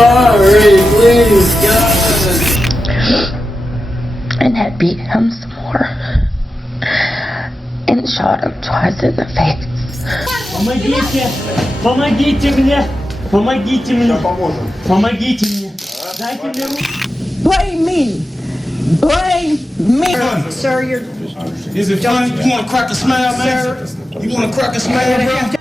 sorry, please, God. And had beat him some more. And shot him twice in the face. Помогите! Помогите мне! Помогите мне! Помогите мне! Дайте мне руку! Blame me! Blame me! Sir, you're... Is it fun? You want to crack a smile, man? You want to crack a smile, bro?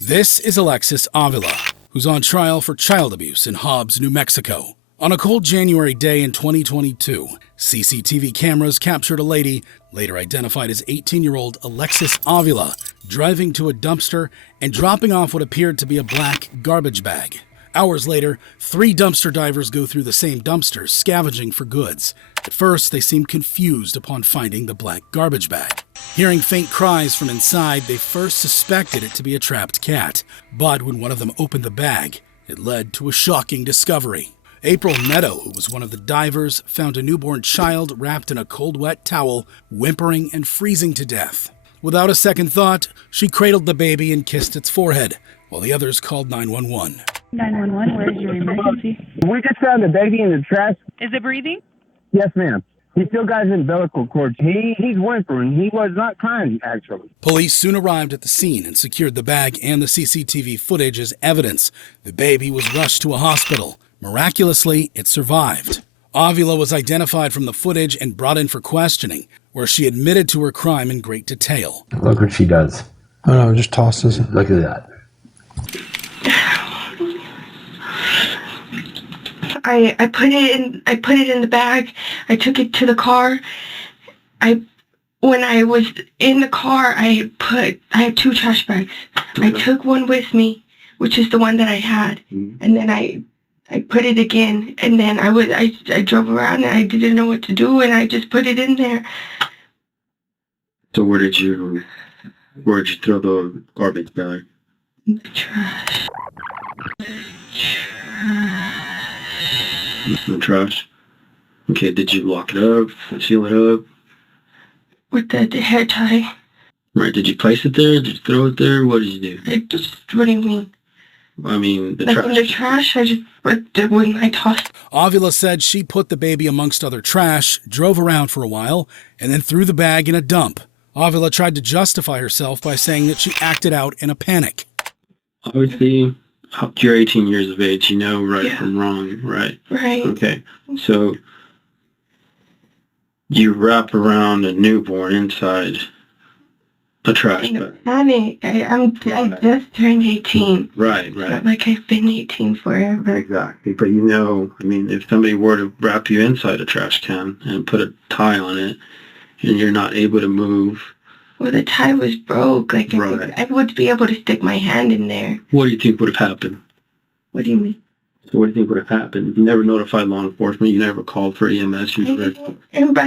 This is Alexis Avila, who's on trial for child abuse in Hobbs, New Mexico. On a cold January day in 2022, CCTV cameras captured a lady, later identified as 18-year-old Alexis Avila, driving to a dumpster and dropping off what appeared to be a black garbage bag. Hours later, 3 dumpster divers go through the same dumpsters, scavenging for goods. At first, they seemed confused upon finding the black garbage bag. Hearing faint cries from inside, they first suspected it to be a trapped cat. But when one of them opened the bag, it led to a shocking discovery. April Meadow, who was one of the divers, found a newborn child wrapped in a cold, wet towel, whimpering and freezing to death. Without a second thought, she cradled the baby and kissed its forehead, while the others called 911. 911, where's your emergency? We just found the baby in the trash. Is it breathing? Yes, ma'am. He still got his umbilical cord. He's whimpering. He was not crying, actually. Police soon arrived at the scene and secured the bag and the CCTV footage as evidence. The baby was rushed to a hospital. Miraculously, it survived. Avila was identified from the footage and brought in for questioning, where she admitted to her crime in great detail. Look what she does. Oh no, just tosses it. Look at that. I put it in the bag. I took it to the car. When I was in the car, I had 2 trash bags. I took one with me, which is the one that I had. And then I put it again, and then I drove around and I didn't know what to do, and I just put it in there. So where did you throw the garbage bag? In the trash. In the trash. Okay, did you lock it up, seal it up? With the hair tie. Right, did you place it there? Did you throw it there? What did you do? What do you mean? I mean, the like trash. In the trash, I just when I tossed. Avila said she put the baby amongst other trash, drove around for a while, and then threw the bag in a dump. Avila tried to justify herself by saying that she acted out in a panic. Obviously, you're 18 years of age. You know right from wrong, right? Right. Okay, so you wrap around a newborn inside a trash bag. Panic. I just turned 18. Right. It's not like I've been 18 forever. Exactly. But you know, I mean, if somebody were to wrap you inside a trash can and put a tie on it, and you're not able to move. Well, the tie was broke. Like, right. I would be able to stick my hand in there. What do you think would have happened? What do you mean? So what do you think would have happened? You never notified law enforcement. You never called for EMS. I'm still in. What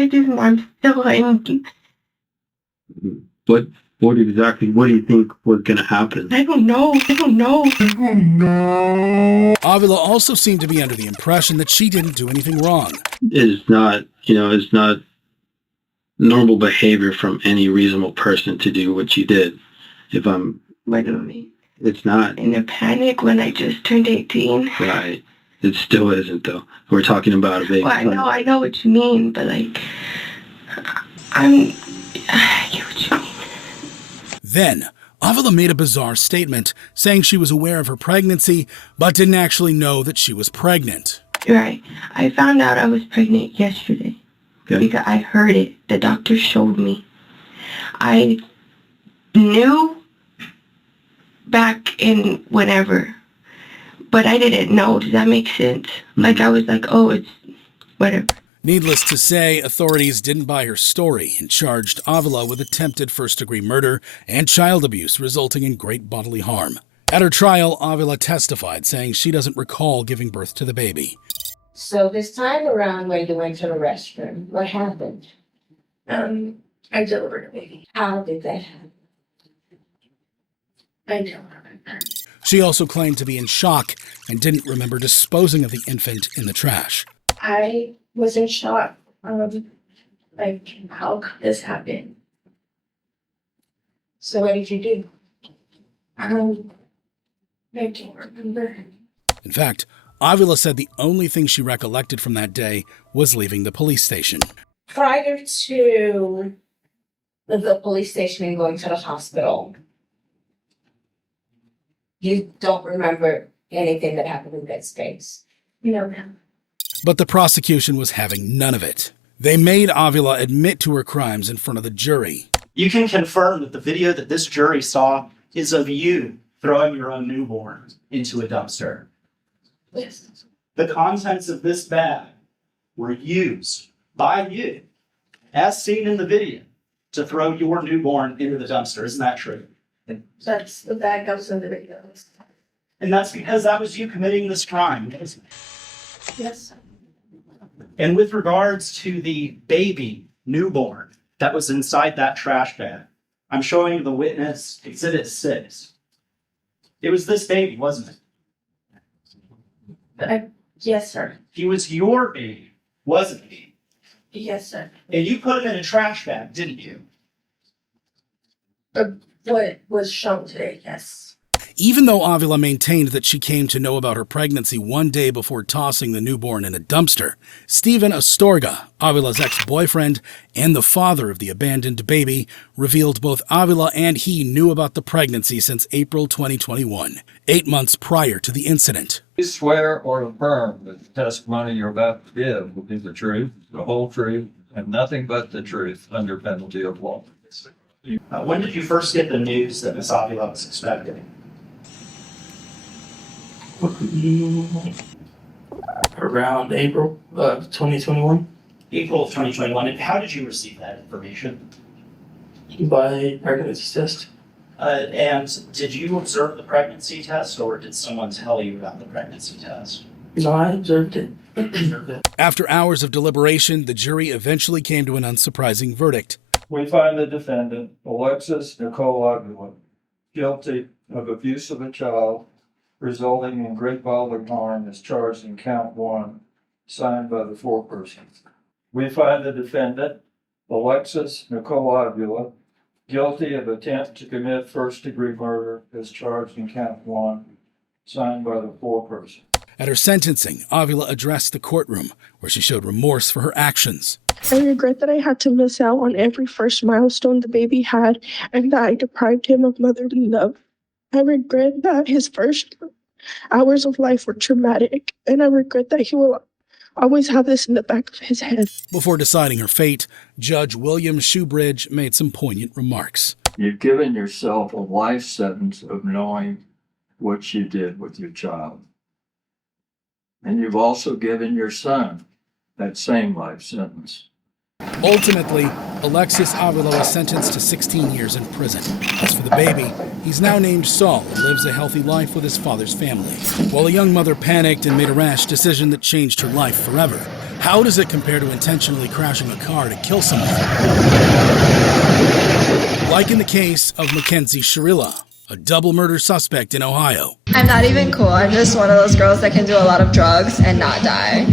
do you think was going to happen? I don't know. Avila also seemed to be under the impression that she didn't do anything wrong. It's not normal behavior from any reasonable person to do what you did. What do you mean? It's not. In a panic when I just turned 18? Right. It still isn't, though. We're talking about a baby. Well, I know what you mean, but like, I get what you mean. Then, Avila made a bizarre statement, saying she was aware of her pregnancy, but didn't actually know that she was pregnant. Right. I found out I was pregnant yesterday. Okay. Because I heard it. The doctor showed me. I knew back in whenever, but I didn't know. Does that make sense? Like, I was like, oh, it's whatever. Needless to say, authorities didn't buy her story and charged Avila with attempted first-degree murder and child abuse resulting in great bodily harm. At her trial, Avila testified, saying she doesn't recall giving birth to the baby. So this time around when you went to the restroom, what happened? I delivered a baby. How did that happen? I don't remember. She also claimed to be in shock and didn't remember disposing of the infant in the trash. I was in shock. Like, how could this happen? So what did you do? I can't remember. In fact, Avila said the only thing she recollected from that day was leaving the police station. Prior to the police station and going to the hospital, you don't remember anything that happened in that space? No, ma'am. But the prosecution was having none of it. They made Avila admit to her crimes in front of the jury. You can confirm that the video that this jury saw is of you throwing your own newborn into a dumpster. Yes. The contents of this bag were used by you, as seen in the video, to throw your newborn into the dumpster. Isn't that true? That's the bag that was in the video. And that's because that was you committing this crime, isn't it? Yes. And with regards to the baby newborn that was inside that trash bag, I'm showing the witness Exhibit 6. It was this baby, wasn't it? Yes, sir. He was your baby, wasn't he? Yes, sir. And you put him in a trash bag, didn't you? What was shown today, yes. Even though Avila maintained that she came to know about her pregnancy one day before tossing the newborn in a dumpster, Stephen Astorga, Avila's ex-boyfriend and the father of the abandoned baby, revealed both Avila and he knew about the pregnancy since April 2021, 8 months prior to the incident. You swear or affirm that the testimony you're about to give will be the truth, the whole truth, and nothing but the truth under penalty of law. When did you first get the news that Miss Avila was expecting? Around April of 2021 April of 2021. And how did you receive that information? by pregnancy test. And did you observe the pregnancy test, or did someone tell you about the pregnancy test? No, I observed it. After hours of deliberation, the jury eventually came to an unsurprising verdict. We find the defendant, Alexis Nicole Avila, guilty of abuse of a child resulting in great bodily harm as charged in count 1, signed by the foreperson. We find the defendant, Alexis Nicole Avila, guilty of attempt to commit first-degree murder as charged in count 1, signed by the foreperson. At her sentencing, Avila addressed the courtroom, where she showed remorse for her actions. I regret that I had to miss out on every first milestone the baby had and that I deprived him of motherly love. I regret that his first hours of life were traumatic, and I regret that he will always have this in the back of his head. Before deciding her fate, Judge William Shoebridge made some poignant remarks. You've given yourself a life sentence of knowing what you did with your child. And you've also given your son that same life sentence. Ultimately, Alexis Avila was sentenced to 16 years in prison. As for the baby, he's now named Saul and lives a healthy life with his father's family. While a young mother panicked and made a rash decision that changed her life forever, how does it compare to intentionally crashing a car to kill someone? Like in the case of Mackenzie Sharilla, a double murder suspect in Ohio. I'm not even cool. I'm just one of those girls that can do a lot of drugs and not die.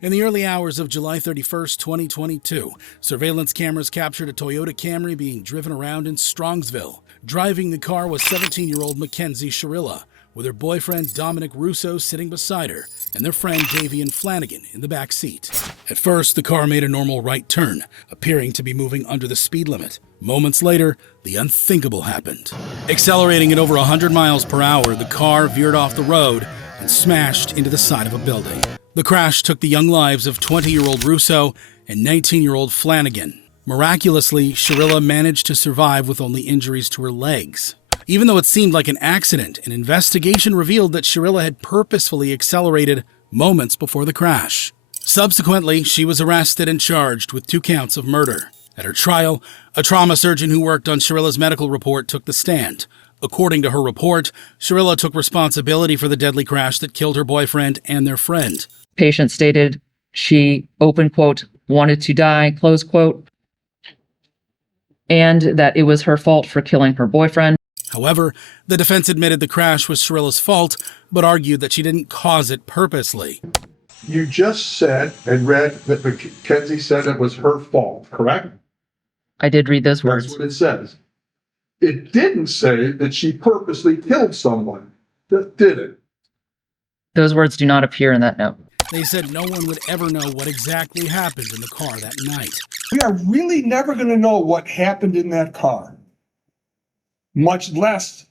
In the early hours of July 31st, 2022, surveillance cameras captured a Toyota Camry being driven around in Strongsville. Driving the car was 17-year-old Mackenzie Sharilla, with her boyfriend Dominic Russo sitting beside her and their friend Davian Flanagan in the back seat. At first, the car made a normal right turn, appearing to be moving under the speed limit. Moments later, the unthinkable happened. Accelerating at over 100 miles per hour, the car veered off the road and smashed into the side of a building. The crash took the young lives of 20-year-old Russo and 19-year-old Flanagan. Miraculously, Sharilla managed to survive with only injuries to her legs. Even though it seemed like an accident, an investigation revealed that Sharilla had purposefully accelerated moments before the crash. Subsequently, she was arrested and charged with 2 counts of murder. At her trial, a trauma surgeon who worked on Sharilla's medical report took the stand. According to her report, Sharilla took responsibility for the deadly crash that killed her boyfriend and their friend. Patient stated she, open quote, wanted to die, close quote, and that it was her fault for killing her boyfriend. However, the defense admitted the crash was Sharilla's fault, but argued that she didn't cause it purposely. You just said and read that Mackenzie said it was her fault, correct? I did read those words. That's what it says. It didn't say that she purposely killed someone. Did it? Those words do not appear in that note. They said no one would ever know what exactly happened in the car that night. We are really never going to know what happened in that car, much less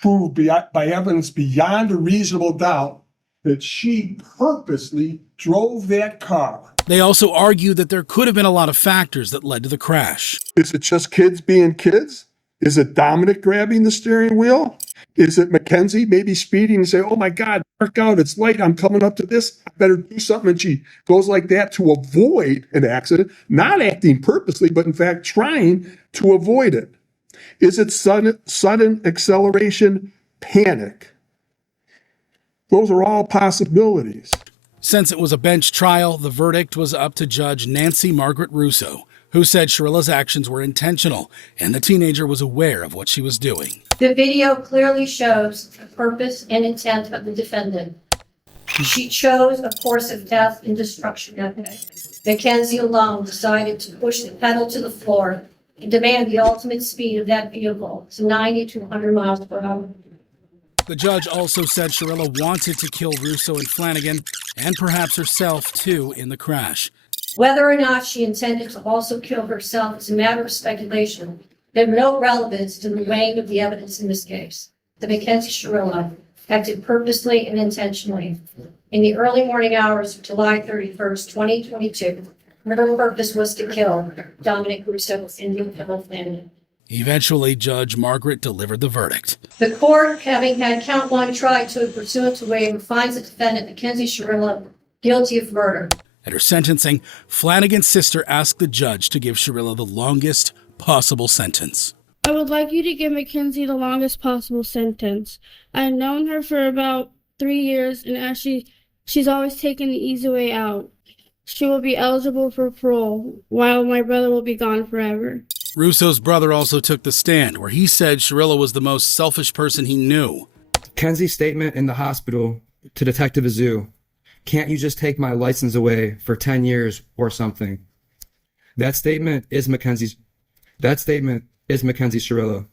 prove by evidence beyond a reasonable doubt that she purposely drove that car. They also argued that there could have been a lot of factors that led to the crash. Is it just kids being kids? Is it Dominic grabbing the steering wheel? Is it Mackenzie maybe speeding and say, oh my God, work out, it's late, I'm coming up to this, I better do something. And she goes like that to avoid an accident, not acting purposely, but in fact trying to avoid it. Is it sudden acceleration, panic? Those are all possibilities. Since it was a bench trial, the verdict was up to Judge Nancy Margaret Russo, who said Sharilla's actions were intentional and the teenager was aware of what she was doing. The video clearly shows the purpose and intent of the defendant. She chose a course of death and destruction that day. Mackenzie alone decided to push the pedal to the floor and demand the ultimate speed of that vehicle to 90 to 100 miles per hour. The judge also said Sharilla wanted to kill Russo and Flanagan, and perhaps herself too, in the crash. Whether or not she intended to also kill herself is a matter of speculation. There no relevance to the weighing of the evidence in this case. The Mackenzie Sharilla acted purposely and intentionally. In the early morning hours of July 31st, 2022, her purpose was to kill Dominic Russo and Flanagan. Eventually, Judge Margaret delivered the verdict. The court, having had count one tried to pursuant to waiver, finds the defendant, Mackenzie Sharilla, guilty of murder. At her sentencing, Flanagan's sister asked the judge to give Sharilla the longest possible sentence. I would like you to give Mackenzie the longest possible sentence. I've known her for about 3 years, and as she's always taken the easy way out. She will be eligible for parole, while my brother will be gone forever. Russo's brother also took the stand, where he said Sharilla was the most selfish person he knew. Kenzie's statement in the hospital to Detective Azu, "Can't you just take my license away for 10 years or something?" That statement is Mackenzie Sharilla.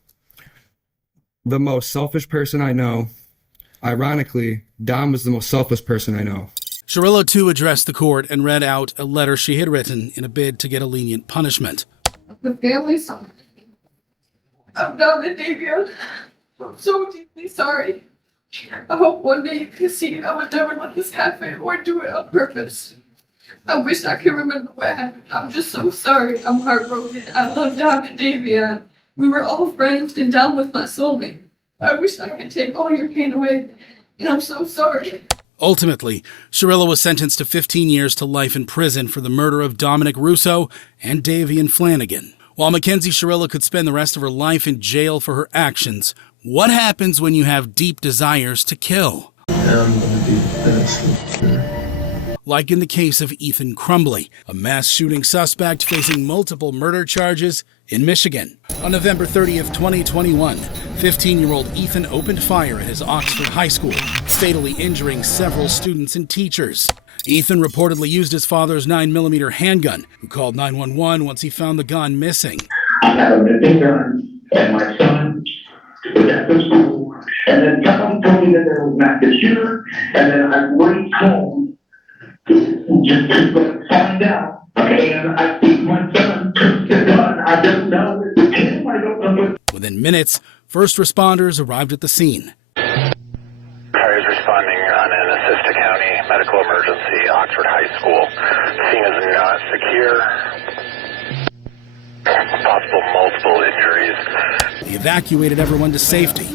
The most selfish person I know. Ironically, Dom was the most selfish person I know. Sharilla, too, addressed the court and read out a letter she had written in a bid to get a lenient punishment. The family's sorry. I'm Donna Davion. I'm so deeply sorry. I hope one day you can see I would never let this happen or do it on purpose. I wish I could remember what happened. I'm just so sorry. I'm heartbroken. I love Donna Davion. We were all friends and Dom was my soulmate. I wish I could take all your pain away, and I'm so sorry. Ultimately, Sharilla was sentenced to 15 years to life in prison for the murder of Dominic Russo and Davion Flanagan. While Mackenzie Sharilla could spend the rest of her life in jail for her actions, what happens when you have deep desires to kill? Like in the case of Ethan Crumbley, a mass shooting suspect facing multiple murder charges in Michigan. On November 30th, 2021, 15-year-old Ethan opened fire at his Oxford high school, fatally injuring several students and teachers. Ethan reportedly used his father's 9mm handgun, who called 911 once he found the gun missing. I have a missing gun, and my son was at the school, and then someone told me that there was not the shooter, and then I raced home just to find out. Okay, and I think my son took the gun. I don't know if it's him, I don't know. Within minutes, first responders arrived at the scene. Is responding on an Assista County medical emergency, Oxford High School. Scene is not secure. Possible multiple injuries. They evacuated everyone to safety.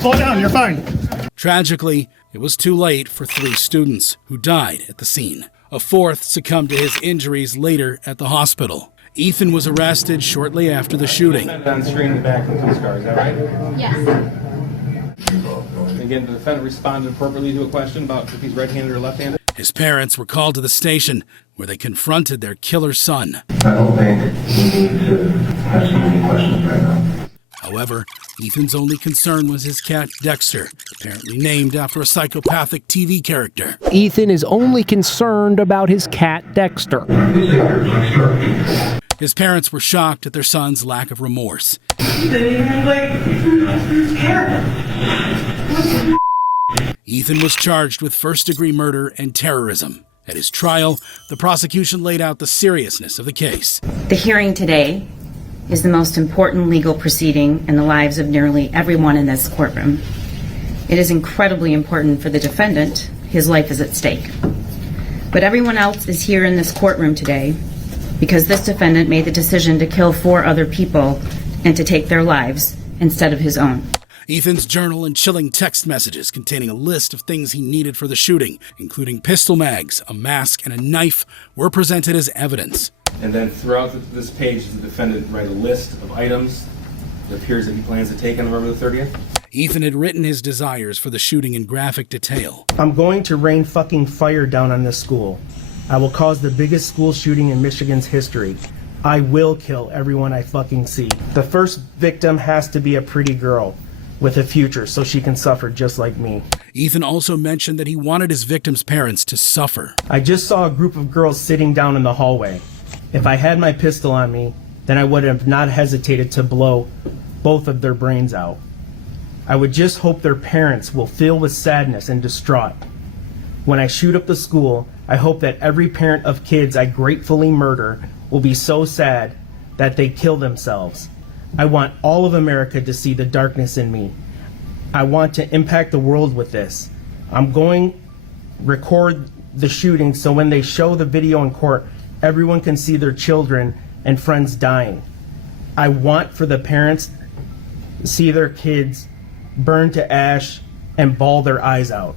Slow down, you're fine. Tragically, it was too late for 3 students who died at the scene. A 4th succumbed to his injuries later at the hospital. Ethan was arrested shortly after the shooting. On screen in the back of the police car, is that right? Yes. Again, the defendant responded appropriately to a question about if he's right-handed or left-handed. His parents were called to the station where they confronted their killer son. I don't think you need to ask me any questions right now. However, Ethan's only concern was his cat Dexter, apparently named after a psychopathic TV character. Ethan is only concerned about his cat Dexter. His parents were shocked at their son's lack of remorse. Ethan was charged with first-degree murder and terrorism. At his trial, the prosecution laid out the seriousness of the case. The hearing today is the most important legal proceeding in the lives of nearly everyone in this courtroom. It is incredibly important for the defendant. His life is at stake. But everyone else is here in this courtroom today because this defendant made the decision to kill 4 other people and to take their lives instead of his own. Ethan's journal and chilling text messages containing a list of things he needed for the shooting, including pistol mags, a mask, and a knife, were presented as evidence. And then throughout this page, does the defendant write a list of items it appears that he plans to take on November the 30th? Ethan had written his desires for the shooting in graphic detail. I'm going to rain fucking fire down on this school. I will cause the biggest school shooting in Michigan's history. I will kill everyone I fucking see. The first victim has to be a pretty girl with a future so she can suffer just like me. Ethan also mentioned that he wanted his victims' parents to suffer. I just saw a group of girls sitting down in the hallway. If I had my pistol on me, then I would have not hesitated to blow both of their brains out. I would just hope their parents will feel with sadness and distraught. When I shoot up the school, I hope that every parent of kids I gratefully murder will be so sad that they kill themselves. I want all of America to see the darkness in me. I want to impact the world with this. I'm going to record the shooting so when they show the video in court, everyone can see their children and friends dying. I want for the parents to see their kids burn to ash and bawl their eyes out.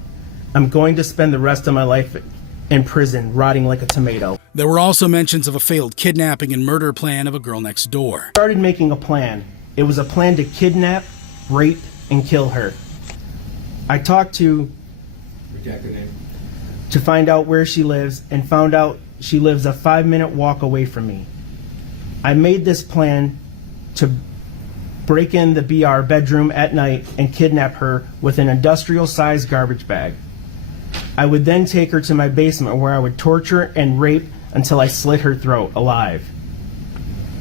I'm going to spend the rest of my life in prison, rotting like a tomato. There were also mentions of a failed kidnapping and murder plan of a girl next door. I started making a plan. It was a plan to kidnap, rape, and kill her. I talked to find out where she lives and found out she lives a 5-minute walk away from me. I made this plan to break in the BR bedroom at night and kidnap her with an industrial-sized garbage bag. I would then take her to my basement where I would torture and rape until I slit her throat alive.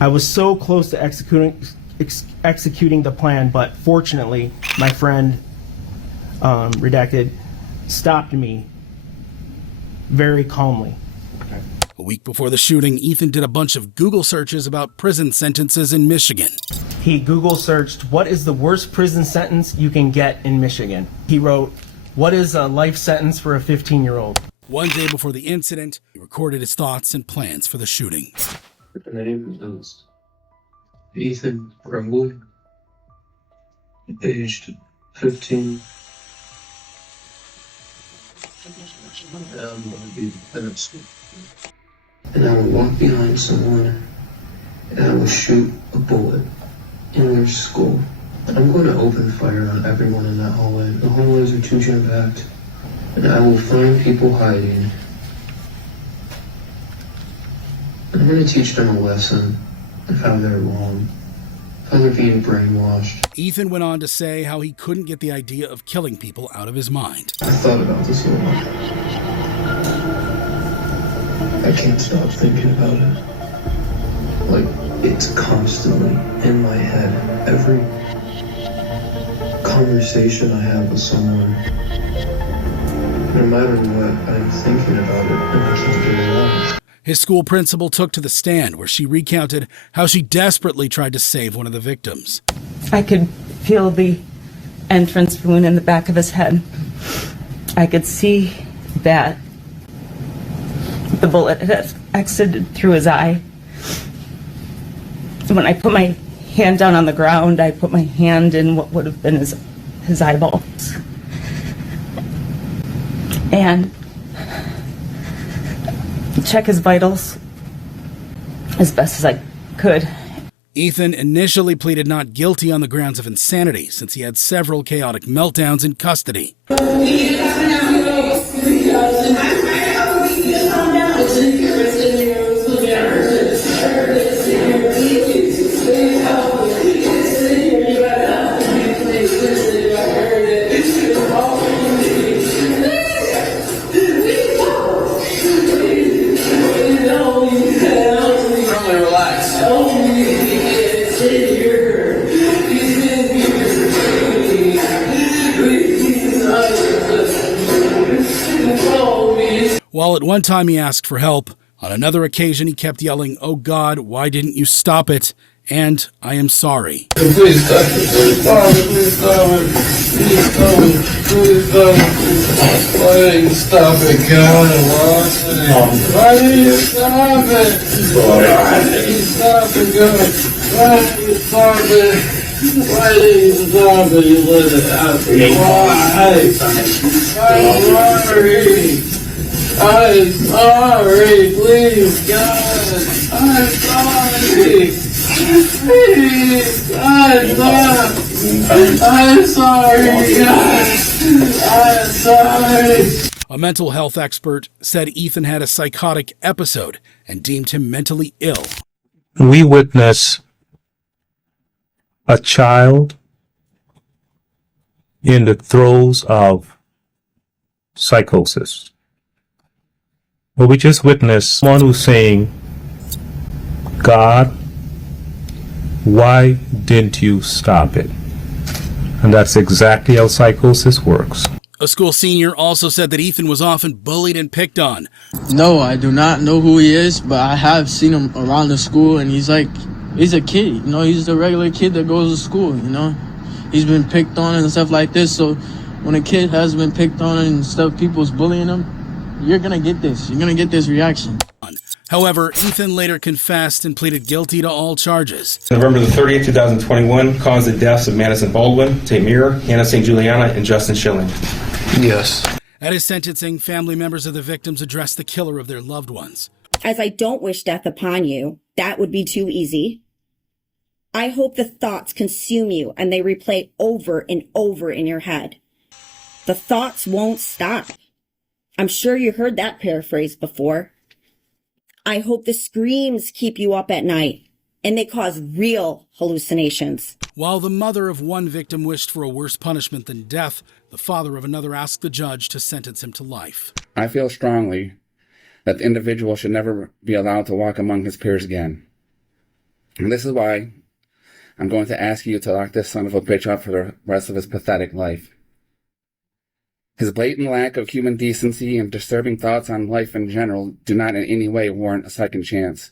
I was so close to executing the plan, but fortunately, my friend, redacted, stopped me very calmly. A week before the shooting, Ethan did a bunch of Google searches about prison sentences in Michigan. He Google searched, what is the worst prison sentence you can get in Michigan? He wrote, what is a life sentence for a 15-year-old? One day before the incident, he recorded his thoughts and plans for the shooting. The name is Ethan Brumley, aged 15. I'm going to be in school. And I will walk behind someone and I will shoot a bullet in their skull. And I'm going to open fire on everyone in that hallway. The hallways are too jam-packed. And I will find people hiding. I'm going to teach them a lesson of how they're wrong, how they're being brainwashed. Ethan went on to say how he couldn't get the idea of killing people out of his mind. I thought about this a lot. I can't stop thinking about it. Like, it's constantly in my head. Every conversation I have with someone, no matter what, I'm thinking about it and I can't get it out. His school principal took to the stand where she recounted how she desperately tried to save one of the victims. I could feel the entrance wound in the back of his head. I could see that the bullet had exited through his eye. When I put my hand down on the ground, I put my hand in what would have been his eyeballs. And check his vitals as best as I could. Ethan initially pleaded not guilty on the grounds of insanity since he had several chaotic meltdowns in custody. While at one time he asked for help, on another occasion he kept yelling, "Oh God, why didn't you stop it?" and "I am sorry." Please stop it. Please stop it. Please stop it. Please stop it. Please stop it. Why didn't you stop it, God? Why didn't you stop it? Why didn't you stop it, God? Why didn't you stop it? Why didn't you stop it? You let it happen. Why? I'm sorry. I'm sorry. Please, God. I'm sorry. Please, I'm sorry, God. I'm sorry. A mental health expert said Ethan had a psychotic episode and deemed him mentally ill. We witness a child in the throes of psychosis. But we just witnessed someone who's saying, "God, why didn't you stop it?" And that's exactly how psychosis works. A school senior also said that Ethan was often bullied and picked on. No, I do not know who he is, but I have seen him around the school, and he's a kid, you know, he's a regular kid that goes to school, you know. He's been picked on and stuff like this, so when a kid has been picked on and stuff, people's bullying him, you're gonna get this reaction. However, Ethan later confessed and pleaded guilty to all charges. November the 30th, 2021, caused the deaths of Madison Baldwin, Tamir, Hannah St. Juliana, and Justin Schilling. Yes. At his sentencing, family members of the victims addressed the killer of their loved ones. As I don't wish death upon you, that would be too easy. I hope the thoughts consume you and they replay over and over in your head. The thoughts won't stop. I'm sure you heard that paraphrase before. I hope the screams keep you up at night and they cause real hallucinations. While the mother of one victim wished for a worse punishment than death, the father of another asked the judge to sentence him to life. I feel strongly that the individual should never be allowed to walk among his peers again. And this is why I'm going to ask you to lock this son of a bitch up for the rest of his pathetic life. His blatant lack of human decency and disturbing thoughts on life in general do not in any way warrant a second chance.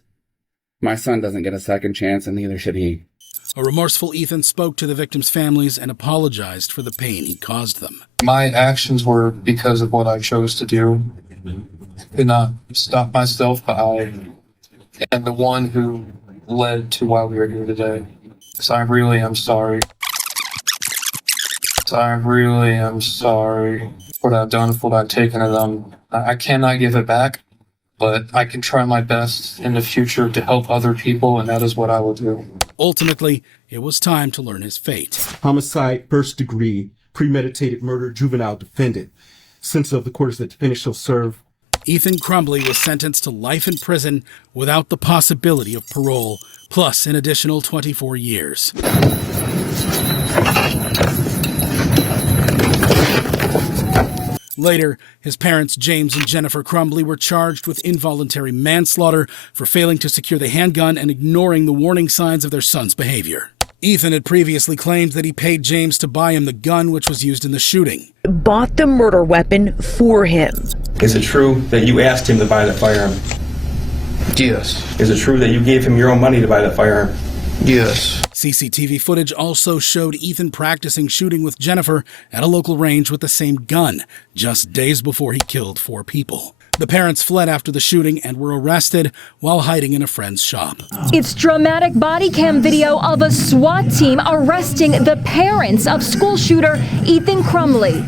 My son doesn't get a second chance, and neither should he. A remorseful Ethan spoke to the victims' families and apologized for the pain he caused them. My actions were because of what I chose to do. Did not stop myself, but I am the one who led to why we are here today. So I really am sorry. I really am sorry for what I've done, for what I've taken of them. I cannot give it back, but I can try my best in the future to help other people, and that is what I will do. Ultimately, it was time to learn his fate. Homicide, first degree, premeditated murder, juvenile defendant. Sentence of the court is that the defendant shall serve. Ethan Crumbley was sentenced to life in prison without the possibility of parole, plus an additional 24 years. Later, his parents, James and Jennifer Crumbley, were charged with involuntary manslaughter for failing to secure the handgun and ignoring the warning signs of their son's behavior. Ethan had previously claimed that he paid James to buy him the gun which was used in the shooting. Bought the murder weapon for him. Is it true that you asked him to buy the firearm? Yes. Is it true that you gave him your own money to buy the firearm? Yes. CCTV footage also showed Ethan practicing shooting with Jennifer at a local range with the same gun, just days before he killed 4 people. The parents fled after the shooting and were arrested while hiding in a friend's shop. It's dramatic body cam video of a SWAT team arresting the parents of school shooter Ethan Crumbley.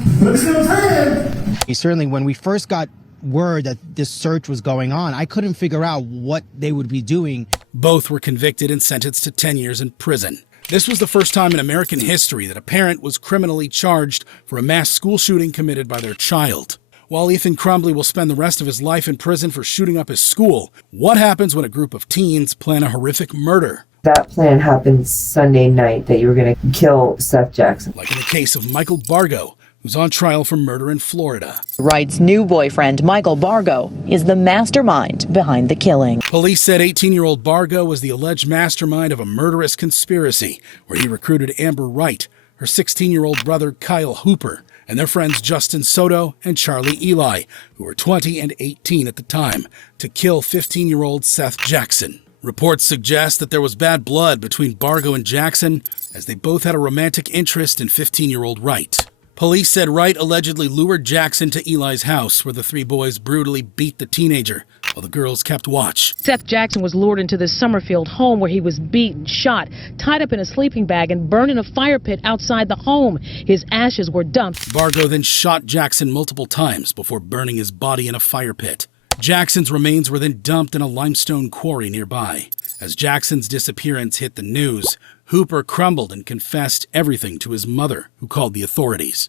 Certainly, when we first got word that this search was going on, I couldn't figure out what they would be doing. Both were convicted and sentenced to 10 years in prison. This was the first time in American history that a parent was criminally charged for a mass school shooting committed by their child. While Ethan Crumbley will spend the rest of his life in prison for shooting up his school, what happens when a group of teens plan a horrific murder? That plan happened Sunday night, that you were going to kill Seth Jackson. Like in the case of Michael Bargo, who's on trial for murder in Florida. Wright's new boyfriend, Michael Bargo, is the mastermind behind the killing. Police said 18-year-old Bargo was the alleged mastermind of a murderous conspiracy where he recruited Amber Wright, her 16-year-old brother Kyle Hooper, and their friends Justin Soto and Charlie Eli, who were 20 and 18 at the time, to kill 15-year-old Seth Jackson. Reports suggest that there was bad blood between Bargo and Jackson, as they both had a romantic interest in 15-year-old Wright. Police said Wright allegedly lured Jackson to Eli's house, where the three boys brutally beat the teenager, while the girls kept watch. Seth Jackson was lured into this Summerfield home where he was beaten, shot, tied up in a sleeping bag, and burned in a fire pit outside the home. His ashes were dumped. Bargo then shot Jackson multiple times before burning his body in a fire pit. Jackson's remains were then dumped in a limestone quarry nearby. As Jackson's disappearance hit the news, Hooper crumbled and confessed everything to his mother, who called the authorities.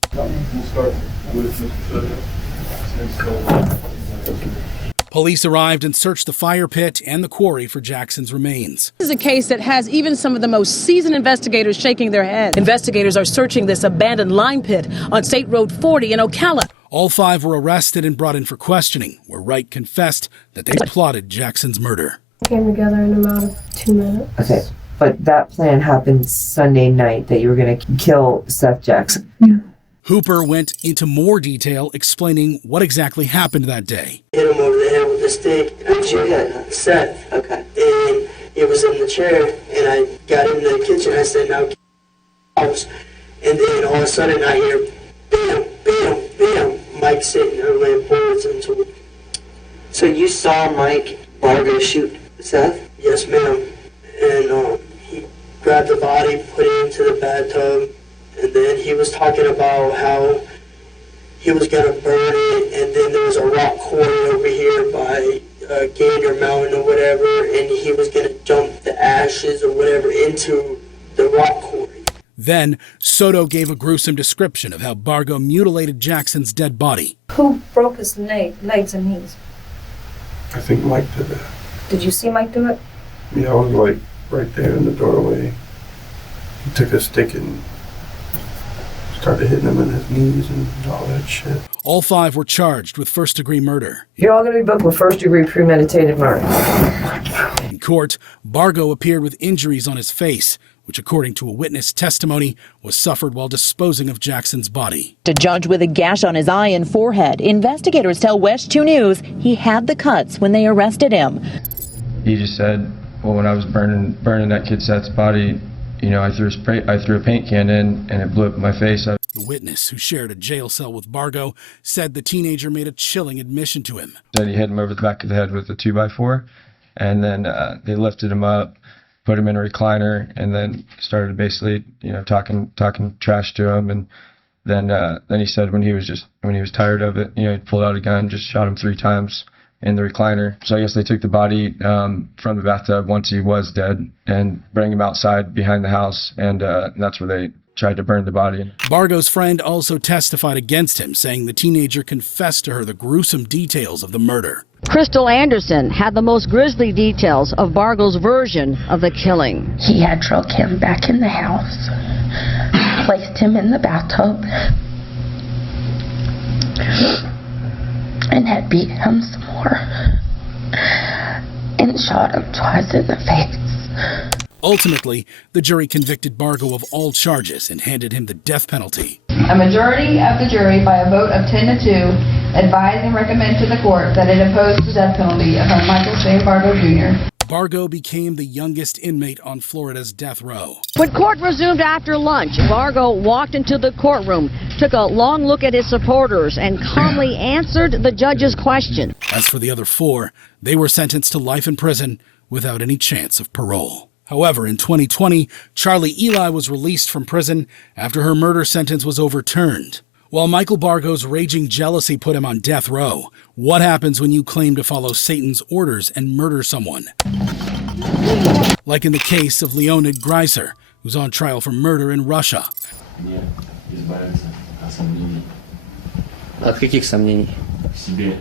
Police arrived and searched the fire pit and the quarry for Jackson's remains. This is a case that has even some of the most seasoned investigators shaking their heads. Investigators are searching this abandoned lime pit on State Road 40 in Ocala. All five were arrested and brought in for questioning, where Wright confessed that they plotted Jackson's murder. Came together in a matter of 2 minutes. Okay, but that plan happened Sunday night that you were going to kill Seth Jackson. Yeah. Hooper went into more detail explaining what exactly happened that day. Hit him over the head with a stick. Who'd you hit? Seth. Okay. And he was in the chair, and I got in the kitchen. I said, now, house. And then all of a sudden I hear, bam, bam, bam. Mike sitting there laying bullets into him. So you saw Mike Bargo shoot Seth? Yes, ma'am. And he grabbed the body, put it into the bathtub, and then he was talking about how he was going to burn it, and then there was a rock quarry over here by Gander Mountain or whatever, and he was going to dump the ashes or whatever into the rock quarry. Then, Soto gave a gruesome description of how Bargo mutilated Jackson's dead body. Who broke his legs and knees? I think Mike did that. Did you see Mike do it? Yeah, I was like right there in the doorway. He took a stick and started hitting him in his knees and all that shit. All five were charged with first-degree murder. You're all going to be booked with first-degree premeditated murder. In court, Bargo appeared with injuries on his face, which according to a witness testimony was suffered while disposing of Jackson's body. A judge with a gash on his eye and forehead. Investigators tell West 2 News he had the cuts when they arrested him. He just said, well, when I was burning that kid Seth's body, you know, I threw a paint can in and it blew up in my face. The witness, who shared a jail cell with Bargo, said the teenager made a chilling admission to him. Then he hit him over the back of the head with a 2x4, and then they lifted him up, put him in a recliner, and then started basically, you know, talking trash to him. And then he said when he was tired of it, you know, he pulled out a gun, just shot him 3 times in the recliner. So I guess they took the body from the bathtub once he was dead and bring him outside behind the house, and that's where they tried to burn the body. Bargo's friend also testified against him, saying the teenager confessed to her the gruesome details of the murder. Crystal Anderson had the most grisly details of Bargo's version of the killing. He had drug him back in the house, placed him in the bathtub, and had beat him some more, and shot him twice in the face. Ultimately, the jury convicted Bargo of all charges and handed him the death penalty. A majority of the jury, by a vote of 10-2, advise and recommend to the court that it oppose the death penalty upon Michael J. Bargo Jr. Bargo became the youngest inmate on Florida's death row. When court resumed after lunch, Bargo walked into the courtroom, took a long look at his supporters, and calmly answered the judge's question. As for the other 4, they were sentenced to life in prison without any chance of parole. However, in 2020, Charlie Eli was released from prison after her murder sentence was overturned. While Michael Bargo's raging jealousy put him on death row, what happens when you claim to follow Satan's orders and murder someone? Like in the case of Leonid Greiser, who's on trial for murder in Russia. От каких сомнений? Себе.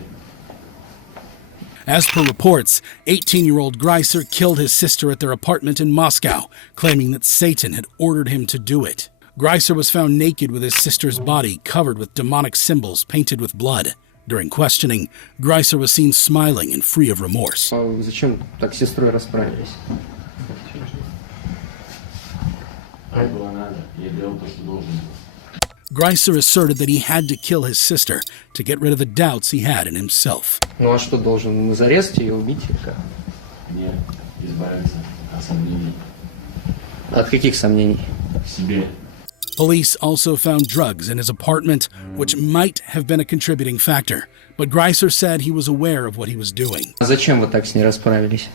As per reports, 18-year-old Greiser killed his sister at their apartment in Moscow, claiming that Satan had ordered him to do it. Greiser was found naked with his sister's body covered with demonic symbols painted with blood. During questioning, Greiser was seen smiling and free of remorse. Зачем так с сестрой расправились? Greiser asserted that he had to kill his sister to get rid of the doubts he had in himself. Ну а что должен? Зарезать ее, убить? Нет, избавиться от сомнений. От каких сомнений? В себе. Police also found drugs in his apartment, which might have been a contributing factor, but Greiser said he was aware of what he was doing. А зачем вы так с ней расправились?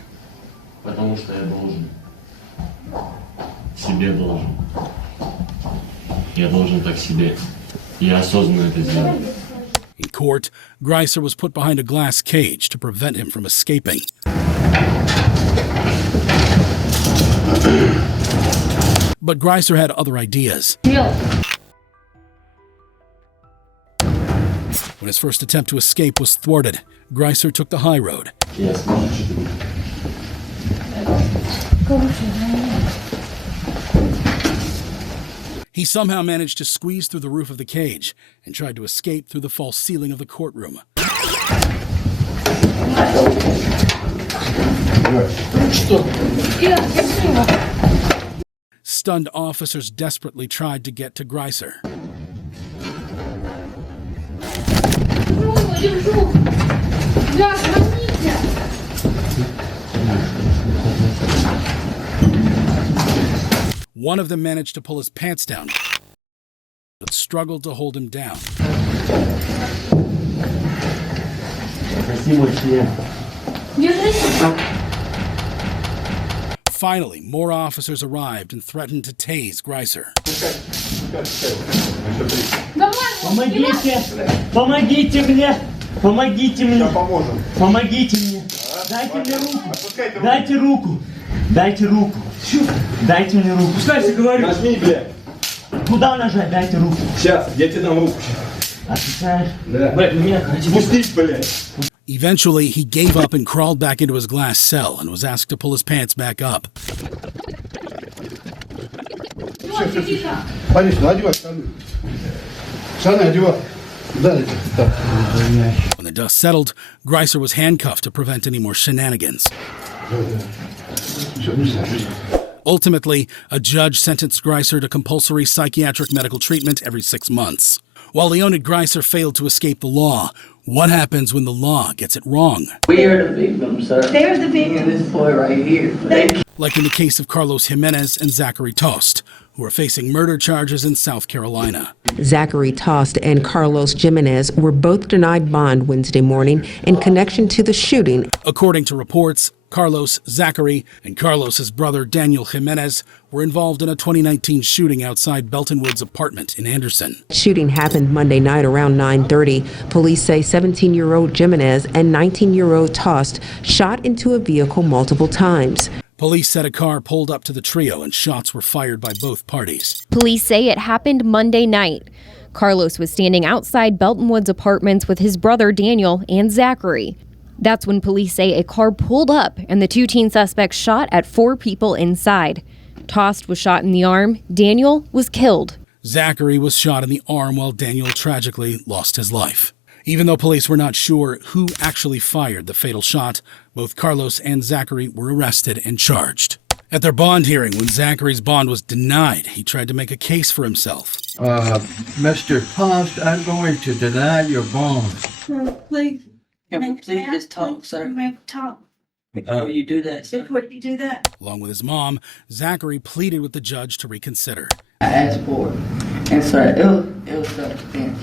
Потому что я должен. Себе должен. Я должен так себе. Я осознанно это сделал. In court, Greiser was put behind a glass cage to prevent him from escaping. But Greiser had other ideas. When his first attempt to escape was thwarted, Greiser took the high road. Yes. He somehow managed to squeeze through the roof of the cage and tried to escape through the false ceiling of the courtroom. Stunned officers desperately tried to get to Greiser. One of them managed to pull his pants down, but struggled to hold him down. Finally, more officers arrived and threatened to tase Greiser. Помогите! Помогите мне! Помогите мне! Помогите мне! Дайте мне руку! Дайте руку! Дайте руку! Дайте мне руку! Пускай говорю! Нажми, блядь! Куда нажать? Дайте руку! Сейчас, я тебе дам руку. Отвечаешь? Да. Блядь, меня хотите пустить, блядь! Eventually, he gave up and crawled back into his glass cell and was asked to pull his pants back up. When the dust settled, Greiser was handcuffed to prevent any more shenanigans. Ultimately, a judge sentenced Greiser to compulsory psychiatric medical treatment every 6 months. While Leonid Greiser failed to escape the law, what happens when the law gets it wrong? We are the victims, sir. They're the victims. And this boy right here. Like in the case of Carlos Jimenez and Zachary Tost, who are facing murder charges in South Carolina. Zachary Tost and Carlos Jimenez were both denied bond Wednesday morning in connection to the shooting. According to reports, Carlos, Zachary, and Carlos's brother Daniel Jimenez were involved in a 2019 shooting outside Belton Woods' apartment in Anderson. Shooting happened Monday night around 9:30. Police say 17-year-old Jimenez and 19-year-old Tost shot into a vehicle multiple times. Police said a car pulled up to the trio and shots were fired by both parties. Police say it happened Monday night. Carlos was standing outside Belton Woods' apartments with his brother Daniel and Zachary. That's when police say a car pulled up and the two teen suspects shot at 4 people inside. Tost was shot in the arm. Daniel was killed. Zachary was shot in the arm while Daniel tragically lost his life. Even though police were not sure who actually fired the fatal shot, both Carlos and Zachary were arrested and charged. At their bond hearing, when Zachary's bond was denied, he tried to make a case for himself. Mr. Tost, I'm going to deny your bond. Please. Can we please just talk, sir? Talk. Before you do that, sir. Before you do that. Along with his mom, Zachary pleaded with the judge to reconsider. I asked for it. And sir, it was self-defense.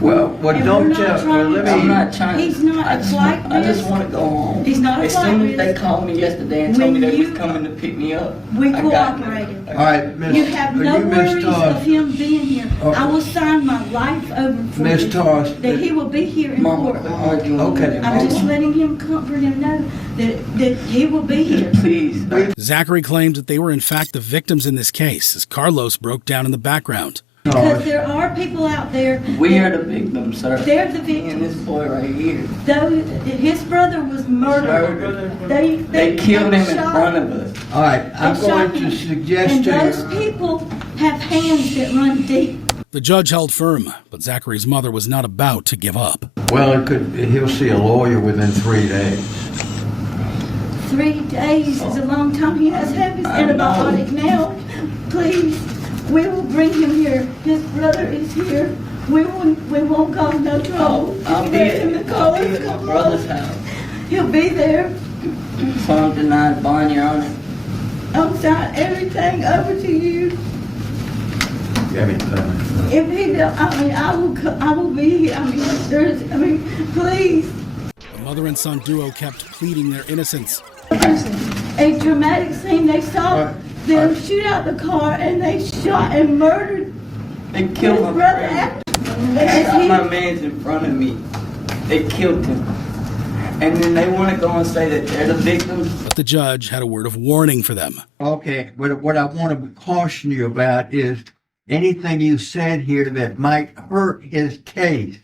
Well, don't tell. I'm not trying. He's not a flight risk. I just want to go home. He's not a as flight soon as risk. they called me yesterday and told me they was coming to pick me up, We I got cooperated. All right, Miss. You have no worries of him being here. I will sign my life over for Miss you, Tost, that he will be here in court. Okay. I'm just letting him comfort him know that he will be here. Please. Zachary claimed that they were in fact the victims in this case, as Carlos broke down in the background. Because there are people out there. We are the victims, sir. They're the victims. And this boy right here. Though his brother was murdered. They killed him in front of us. All right, I'm going to suggest to And those people have hands that run deep. The judge held firm, but Zachary's mother was not about to give up. Well, he'll see a lawyer within 3 days. 3 days is a long time. He has to have his antibiotic now. Please. We will bring him here. His brother is here. We won't cause no trouble. I'll be at my brother's house. He'll be there. Phone denied bond, Your Honor. I'll sign everything over to you. If he don't, I will be here. Please. The mother and son duo kept pleading their innocence. A dramatic scene. They saw them shoot out the car and they shot and murdered. They killed my brother. They shot my man's in front of me. They killed him. And then they want to go and say that they're the victims. But the judge had a word of warning for them. Okay, what I want to caution you about is anything you said here that might hurt his case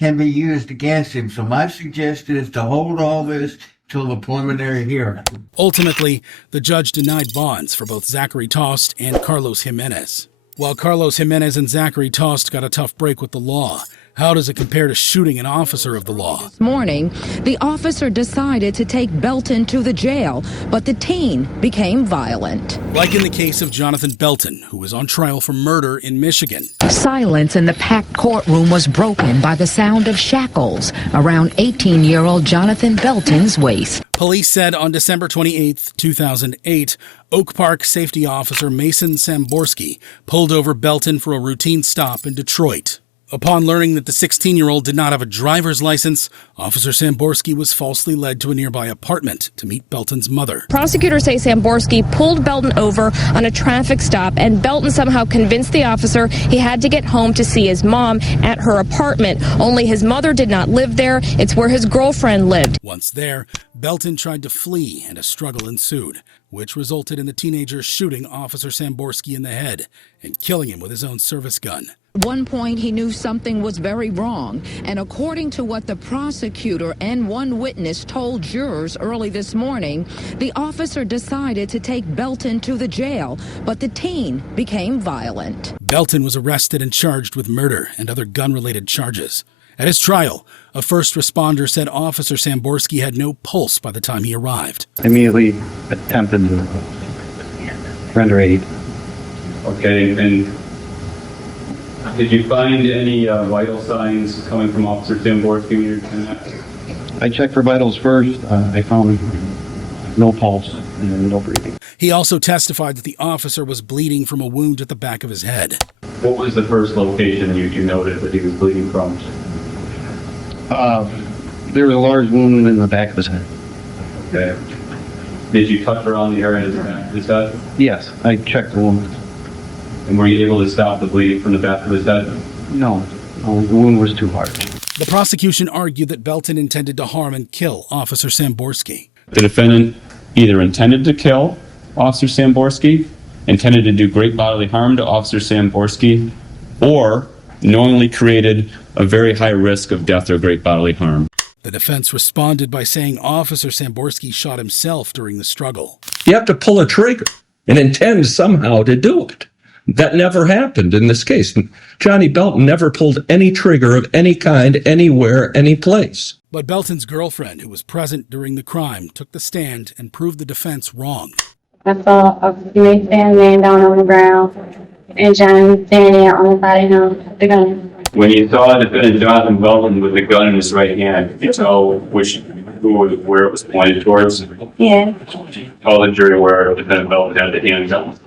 can be used against him. So my suggestion is to hold all this till the preliminary hearing. Ultimately, the judge denied bonds for both Zachary Tost and Carlos Jimenez. While Carlos Jimenez and Zachary Tost got a tough break with the law, how does it compare to shooting an officer of the law? This morning, the officer decided to take Belton to the jail, but the teen became violent. Like in the case of Jonathan Belton, who was on trial for murder in Michigan. Silence in the packed courtroom was broken by the sound of shackles around 18-year-old Jonathan Belton's waist. Police said on December 28, 2008, Oak Park safety officer Mason Samborski pulled over Belton for a routine stop in Detroit. Upon learning that the 16-year-old did not have a driver's license, Officer Samborski was falsely led to a nearby apartment to meet Belton's mother. Prosecutors say Samborski pulled Belton over on a traffic stop, and Belton somehow convinced the officer he had to get home to see his mom at her apartment. Only his mother did not live there. It's where his girlfriend lived. Once there, Belton tried to flee and a struggle ensued, which resulted in the teenager shooting Officer Samborski in the head and killing him with his own service gun. At one point, he knew something was very wrong, and according to what the prosecutor and one witness told jurors early this morning, the officer decided to take Belton to the jail, but the teen became violent. Belton was arrested and charged with murder and other gun-related charges. At his trial, a first responder said Officer Samborski had no pulse by the time he arrived. Immediately attempted to render aid. Okay, and did you find any vital signs coming from Officer Samborski? I checked for vitals first. I found no pulse and no breathing. He also testified that the officer was bleeding from a wound at the back of his head. What was the first location you noted that he was bleeding from? There was a large wound in the back of his head. Okay. Did you touch around the area of the back of his head? Yes, I checked the wound. And were you able to stop the bleeding from the back of his head? No, the wound was too hard. The prosecution argued that Belton intended to harm and kill Officer Samborski. The defendant either intended to kill Officer Samborski, intended to do great bodily harm to Officer Samborski, or knowingly created a very high risk of death or great bodily harm. The defense responded by saying Officer Samborski shot himself during the struggle. You have to pull a trigger and intend somehow to do it. That never happened in this case. Johnny Belton never pulled any trigger of any kind, anywhere, any place. But Belton's girlfriend, who was present during the crime, took the stand and proved the defense wrong. I saw a big man laying down on the ground and Johnny standing there on the side of him with the gun. When you saw defendant Jonathan Belton with the gun in his right hand, could you tell where it was pointed towards? Yeah. Tell the jury where defendant Belton had the handgun.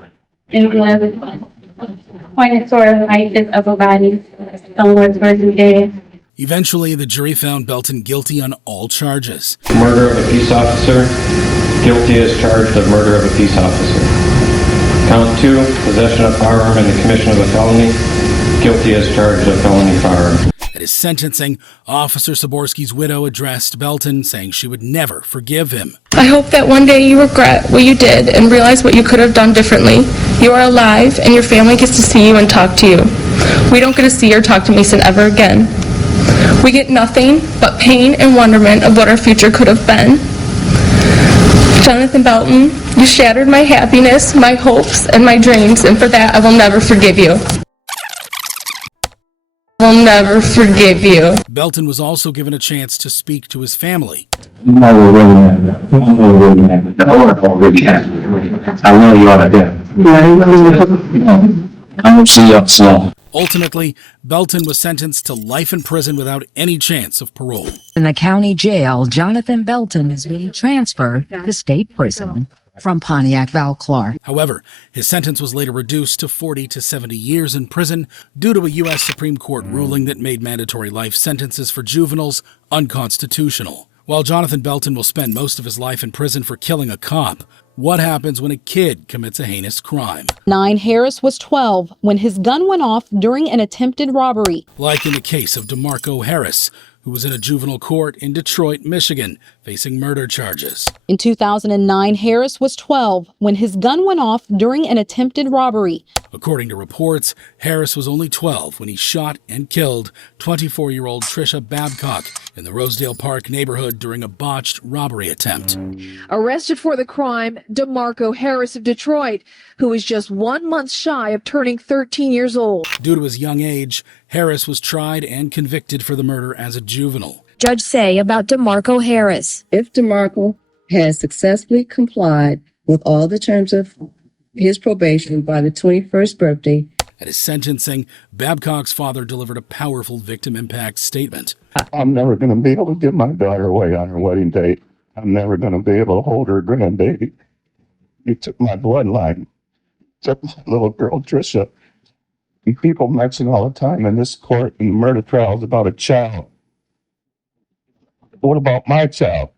It was pointed toward like his upper body, somewhere towards his head. Eventually, the jury found Belton guilty on all charges. Murder of a peace officer, guilty as charged of murder of a peace officer. Count 2, possession of firearm and the commission of a felony, guilty as charged of felony firearm. At his sentencing, Officer Samborski's widow addressed Belton, saying she would never forgive him. I hope that one day you regret what you did and realize what you could have done differently. You are alive, and your family gets to see you and talk to you. We don't get to see or talk to Mason ever again. We get nothing but pain and wonderment of what our future could have been. Jonathan Belton, you shattered my happiness, my hopes, and my dreams, and for that I will never forgive you. I'll never forgive you. Belton was also given a chance to speak to his family. I know you ought to do. Ultimately, Belton was sentenced to life in prison without any chance of parole. In the county jail, Jonathan Belton is being transferred to state prison from Pontiac, Valclar. However, his sentence was later reduced to 40 to 70 years in prison due to a U.S. Supreme Court ruling that made mandatory life sentences for juveniles unconstitutional. While Jonathan Belton will spend most of his life in prison for killing a cop, what happens when a kid commits a heinous crime? Harris was 12 when his gun went off during an attempted robbery. Like in the case of DeMarco Harris, who was in a juvenile court in Detroit, Michigan, facing murder charges. In 2009, Harris was 12 when his gun went off during an attempted robbery. According to reports, Harris was only 12 when he shot and killed 24-year-old Trisha Babcock in the Rosedale Park neighborhood during a botched robbery attempt. Arrested for the crime, DeMarco Harris of Detroit, who is just 1 month shy of turning 13 years old. Due to his young age, Harris was tried and convicted for the murder as a juvenile. Judge say about DeMarco Harris. If DeMarco has successfully complied with all the terms of his probation by the 21st birthday. At his sentencing, Babcock's father delivered a powerful victim impact statement. I'm never going to be able to give my daughter away on her wedding date. I'm never going to be able to hold her grandbaby. You took my bloodline. Took my little girl, Trisha. And people mention all the time in this court and murder trials about a child. What about my child?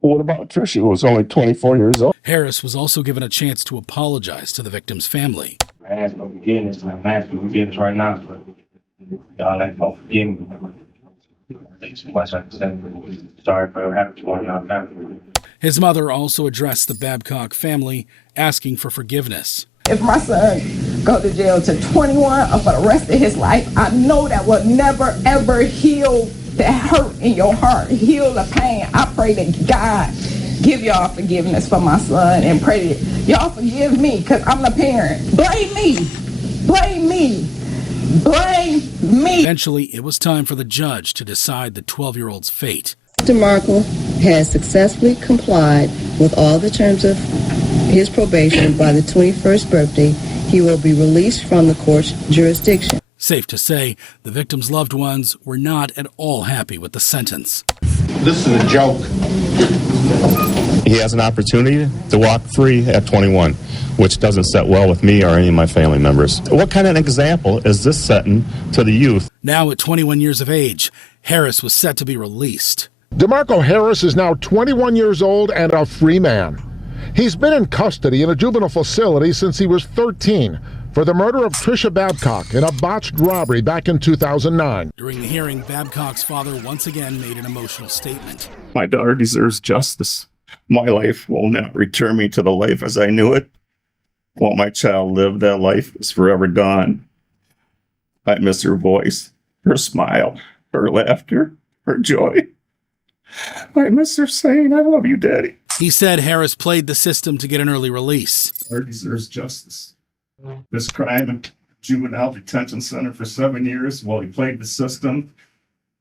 What about Trisha, who was only 24 years old? Harris was also given a chance to apologize to the victim's family. I ask for forgiveness, and I'm asking for forgiveness right now. But y'all ain't gonna forgive me. Thanks so much. I'm sorry for what happened to one of y'all family. His mother also addressed the Babcock family, asking for forgiveness. If my son go to jail to 21 or for the rest of his life, I know that will never, ever heal the hurt in your heart, heal the pain. I pray that God give y'all forgiveness for my son and pray that y'all forgive me because I'm the parent. Blame me. Blame me. Blame me. Eventually, it was time for the judge to decide the 12-year-old's fate. DeMarco has successfully complied with all the terms of his probation by the 21st birthday. He will be released from the court's jurisdiction. Safe to say, the victim's loved ones were not at all happy with the sentence. This is a joke. He has an opportunity to walk free at 21, which doesn't set well with me or any of my family members. What kind of an example is this setting to the youth? Now at 21 years of age, Harris was set to be released. DeMarco Harris is now 21 years old and a free man. He's been in custody in a juvenile facility since he was 13 for the murder of Trisha Babcock in a botched robbery back in 2009. During the hearing, Babcock's father once again made an emotional statement. My daughter deserves justice. My life will not return me to the life as I knew it. While my child lived, that life is forever gone. I miss her voice, her smile, her laughter, her joy. I miss her saying, "I love you, Daddy." He said Harris played the system to get an early release. Her deserves justice. This crime in juvenile detention center for 7 years while he played the system.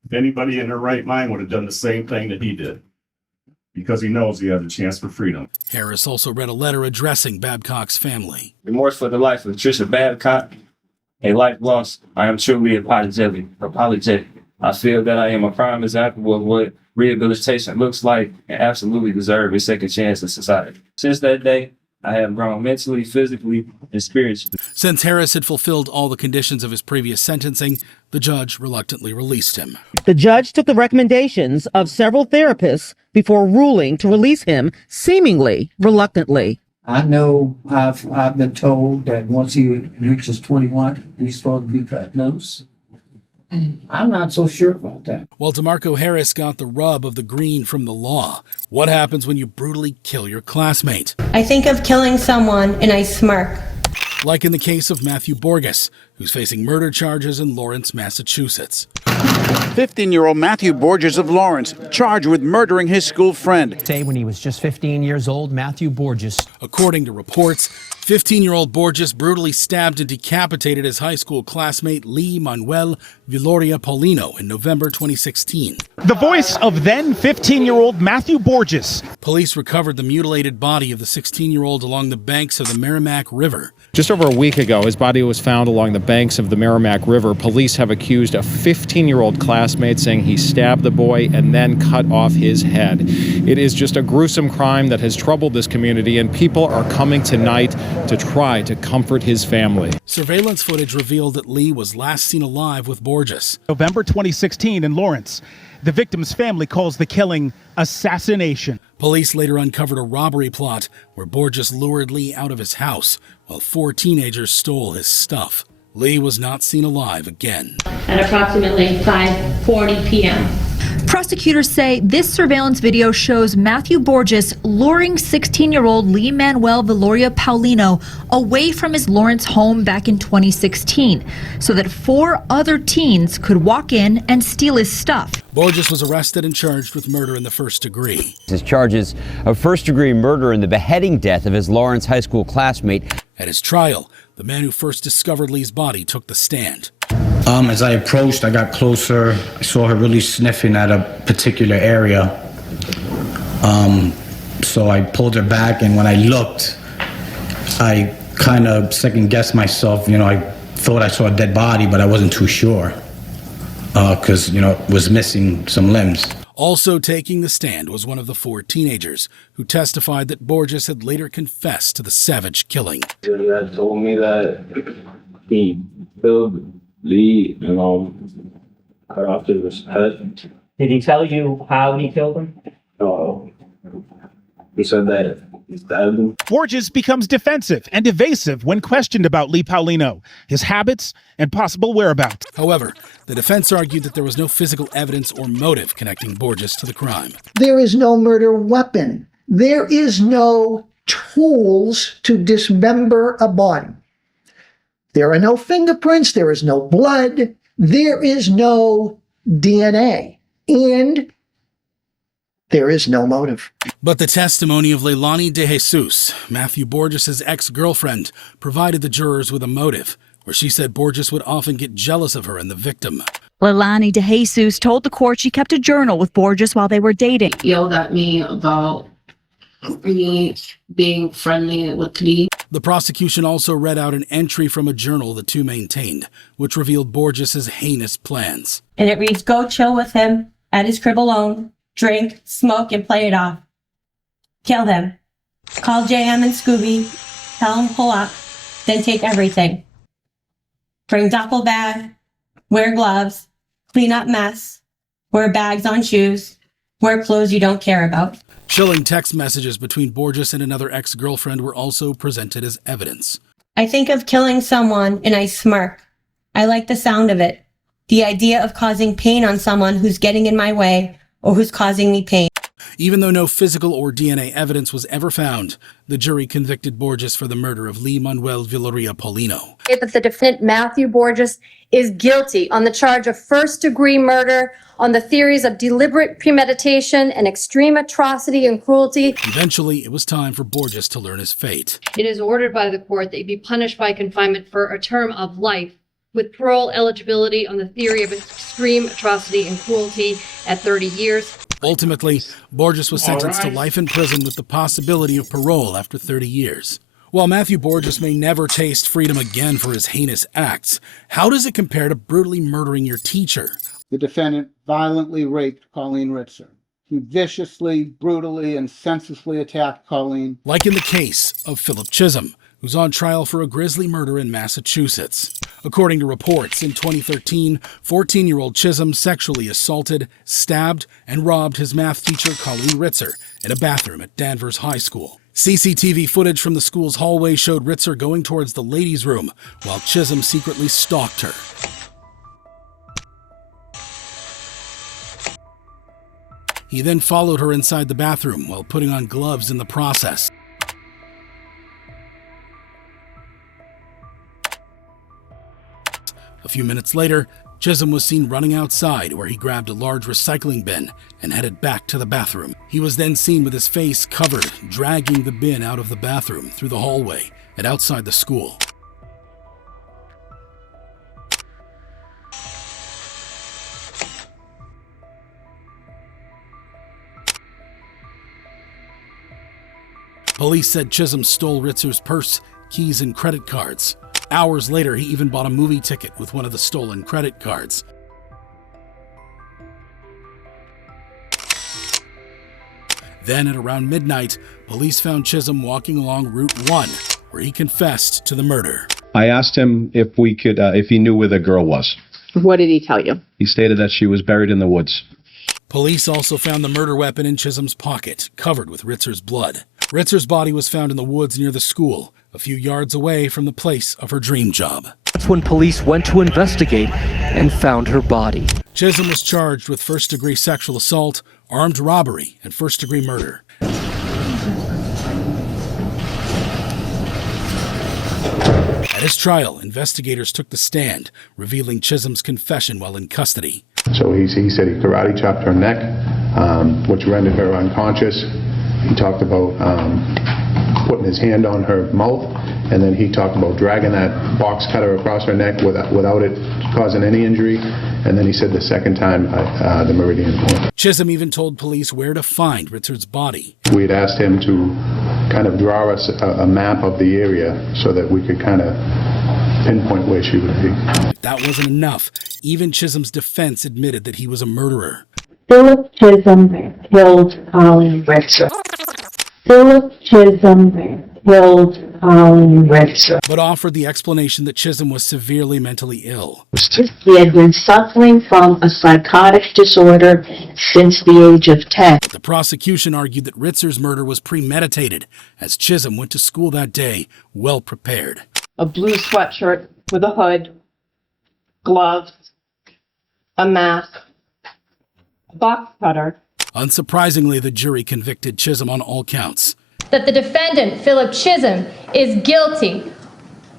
If anybody in their right mind would have done the same thing that he did, because he knows he had a chance for freedom. Harris also read a letter addressing Babcock's family. Remorse for the life of Trisha Babcock, a life lost. I am truly apologetic. I feel that I am a prime example of what rehabilitation looks like and absolutely deserve a second chance in society. Since that day, I have grown mentally, physically, and spiritually. Since Harris had fulfilled all the conditions of his previous sentencing, the judge reluctantly released him. The judge took the recommendations of several therapists before ruling to release him, seemingly reluctantly. I know I've been told that once he reaches 21, he's supposed to be cut loose. I'm not so sure about that. While DeMarco Harris got the rub of the green from the law, what happens when you brutally kill your classmate? I think of killing someone and I smirk. Like in the case of Matthew Borges, who's facing murder charges in Lawrence, Massachusetts. 15-year-old Matthew Borges of Lawrence, charged with murdering his school friend. Say when he was just 15 years old, Matthew Borges. According to reports, 15-year-old Borges brutally stabbed and decapitated his high school classmate Lee Manuel Viloria Paulino in November 2016. The voice of then 15-year-old Matthew Borges. Police recovered the mutilated body of the 16-year-old along the banks of the Merrimack River. Just over a week ago, his body was found along the banks of the Merrimack River. Police have accused a 15-year-old classmate, saying he stabbed the boy and then cut off his head. It is just a gruesome crime that has troubled this community, and people are coming tonight to try to comfort his family. Surveillance footage revealed that Lee was last seen alive with Borges. November 2016 in Lawrence. The victim's family calls the killing assassination. Police later uncovered a robbery plot where Borges lured Lee out of his house while 4 teenagers stole his stuff. Lee was not seen alive again. At approximately 5:40 p.m. Prosecutors say this surveillance video shows Matthew Borges luring 16-year-old Lee Manuel Viloria Paulino away from his Lawrence home back in 2016 so that 4 other teens could walk in and steal his stuff. Borges was arrested and charged with murder in the first degree. His charges of first-degree murder and the beheading death of his Lawrence high school classmate. At his trial, the man who first discovered Lee's body took the stand. As I approached, I got closer. I saw her really sniffing at a particular area. So I pulled her back, and when I looked, I kind of second-guessed myself. I thought I saw a dead body, but I wasn't too sure because, it was missing some limbs. Also taking the stand was one of the 4 teenagers who testified that Borges had later confessed to the savage killing. He had told me that he killed Lee and cut off his head. Did he tell you how he killed him? No. He said that he stabbed him. Borges becomes defensive and evasive when questioned about Lee Paulino, his habits, and possible whereabouts. However, the defense argued that there was no physical evidence or motive connecting Borges to the crime. There is no murder weapon. There is no tools to dismember a body. There are no fingerprints, there is no blood, there is no DNA, and there is no motive. But the testimony of Leilani De Jesus, Matthew Borges' ex-girlfriend, provided the jurors with a motive, where she said Borges would often get jealous of her and the victim. Leilani De Jesus told the court she kept a journal with Borges while they were dating. Yelled at me about me being friendly with Lee. The prosecution also read out an entry from a journal the two maintained, which revealed Borges' heinous plans. And it reads, "Go chill with him at his crib alone, drink, smoke, and play it off. Kill him. Call JM and Scooby, tell him pull up, then take everything. Bring duffel bag, wear gloves, clean up mess, wear bags on shoes, wear clothes you don't care about." Chilling text messages between Borges and another ex-girlfriend were also presented as evidence. "I think of killing someone and I smirk. I like the sound of it. The idea of causing pain on someone who's getting in my way or who's causing me pain." Even though no physical or DNA evidence was ever found, the jury convicted Borges for the murder of Lee Manuel Viloria Paulino. That the defendant, Matthew Borges, is guilty on the charge of first-degree murder on the theories of deliberate premeditation and extreme atrocity and cruelty. Eventually, it was time for Borges to learn his fate. It is ordered by the court that he be punished by confinement for a term of life with parole eligibility on the theory of extreme atrocity and cruelty at 30 years. Ultimately, Borges was sentenced to life in prison with the possibility of parole after 30 years. While Matthew Borges may never taste freedom again for his heinous acts, how does it compare to brutally murdering your teacher? The defendant violently raped Colleen Ritzer. He viciously, brutally, and senselessly attacked Colleen. Like in the case of Philip Chisholm, who's on trial for a grisly murder in Massachusetts. According to reports, in 2013, 14-year-old Chisholm sexually assaulted, stabbed, and robbed his math teacher Colleen Ritzer in a bathroom at Danvers High School. CCTV footage from the school's hallway showed Ritzer going towards the ladies' room while Chisholm secretly stalked her. He then followed her inside the bathroom while putting on gloves in the process. A few minutes later, Chisholm was seen running outside where he grabbed a large recycling bin and headed back to the bathroom. He was then seen with his face covered, dragging the bin out of the bathroom through the hallway and outside the school. Police said Chisholm stole Ritzer's purse, keys, and credit cards. Hours later, he even bought a movie ticket with one of the stolen credit cards. Then, at around midnight, police found Chisholm walking along Route 1, where he confessed to the murder. I asked him if he knew where the girl was. What did he tell you? He stated that she was buried in the woods. Police also found the murder weapon in Chisholm's pocket, covered with Ritzer's blood. Ritzer's body was found in the woods near the school, a few yards away from the place of her dream job. That's when police went to investigate and found her body. Chisholm was charged with first-degree sexual assault, armed robbery, and first-degree murder. At his trial, investigators took the stand, revealing Chisholm's confession while in custody. So he said he karate chopped her neck, which rendered her unconscious. He talked about putting his hand on her mouth, and then he talked about dragging that box cutter across her neck without it causing any injury. And then he said the second time, the meridian point. Chisholm even told police where to find Ritzer's body. We had asked him to kind of draw us a map of the area so that we could kind of pinpoint where she would be. If that wasn't enough, even Chisholm's defense admitted that he was a murderer. Philip Chisholm killed Colleen Ritzer. Philip Chisholm killed Colleen Ritzer. But offered the explanation that Chisholm was severely mentally ill. He had been suffering from a psychotic disorder since the age of 10. The prosecution argued that Ritzer's murder was premeditated, as Chisholm went to school that day well prepared. A blue sweatshirt with a hood, gloves, a mask, a box cutter. Unsurprisingly, the jury convicted Chisholm on all counts. That the defendant, Philip Chisholm, is guilty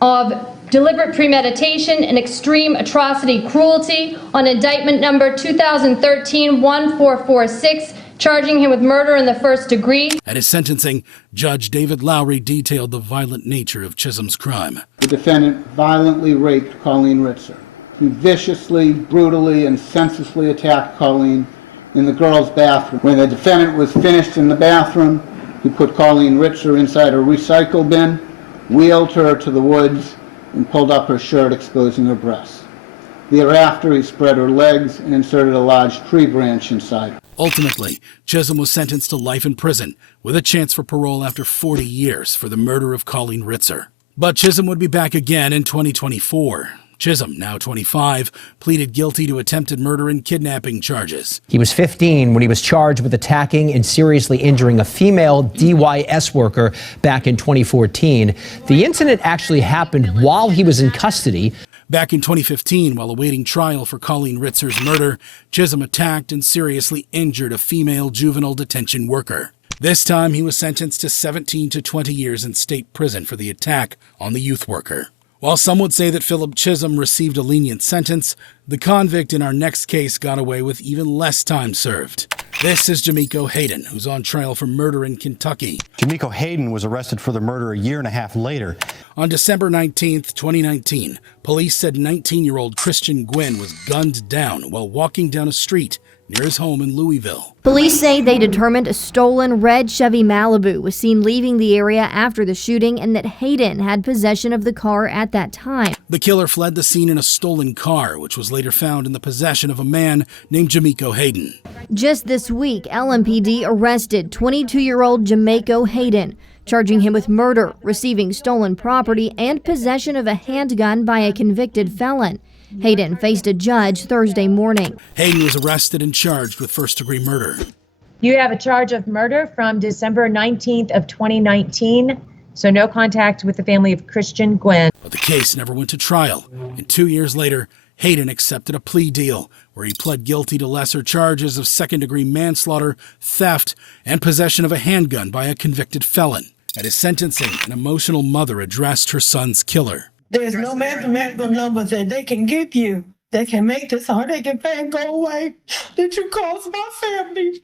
of deliberate premeditation and extreme atrocity cruelty on indictment number 2013-1446, charging him with murder in the first degree. At his sentencing, Judge David Lowry detailed the violent nature of Chisholm's crime. The defendant violently raped Colleen Ritzer. He viciously, brutally, and senselessly attacked Colleen in the girls' bathroom. When the defendant was finished in the bathroom, he put Colleen Ritzer inside a recycle bin, wheeled her to the woods, and pulled up her shirt, exposing her breasts. Thereafter, he spread her legs and inserted a large tree branch inside her. Ultimately, Chisholm was sentenced to life in prison, with a chance for parole after 40 years for the murder of Colleen Ritzer. But Chisholm would be back again in 2024. Chisholm, now 25, pleaded guilty to attempted murder and kidnapping charges. He was 15 when he was charged with attacking and seriously injuring a female DYS worker back in 2014. The incident actually happened while he was in custody. Back in 2015, while awaiting trial for Colleen Ritzer's murder, Chisholm attacked and seriously injured a female juvenile detention worker. This time, he was sentenced to 17 to 20 years in state prison for the attack on the youth worker. While some would say that Philip Chisholm received a lenient sentence, the convict in our next case got away with even less time served. This is Jamiko Hayden, who's on trial for murder in Kentucky. Jamiko Hayden was arrested for the murder a year and a half later. On December 19, 2019, police said 19-year-old Christian Gwynn was gunned down while walking down a street near his home in Louisville. Police say they determined a stolen red Chevy Malibu was seen leaving the area after the shooting and that Hayden had possession of the car at that time. The killer fled the scene in a stolen car, which was later found in the possession of a man named Jamiko Hayden. Just this week, LMPD arrested 22-year-old Jamiko Hayden, charging him with murder, receiving stolen property, and possession of a handgun by a convicted felon. Hayden faced a judge Thursday morning. Hayden was arrested and charged with first-degree murder. You have a charge of murder from December 19th of 2019, so no contact with the family of Christian Gwynn. But the case never went to trial, and 2 years later, Hayden accepted a plea deal where he pled guilty to lesser charges of second-degree manslaughter, theft, and possession of a handgun by a convicted felon. At his sentencing, an emotional mother addressed her son's killer. There's no mathematical number that they can give you that can make this heartache and pain go away that you caused my family.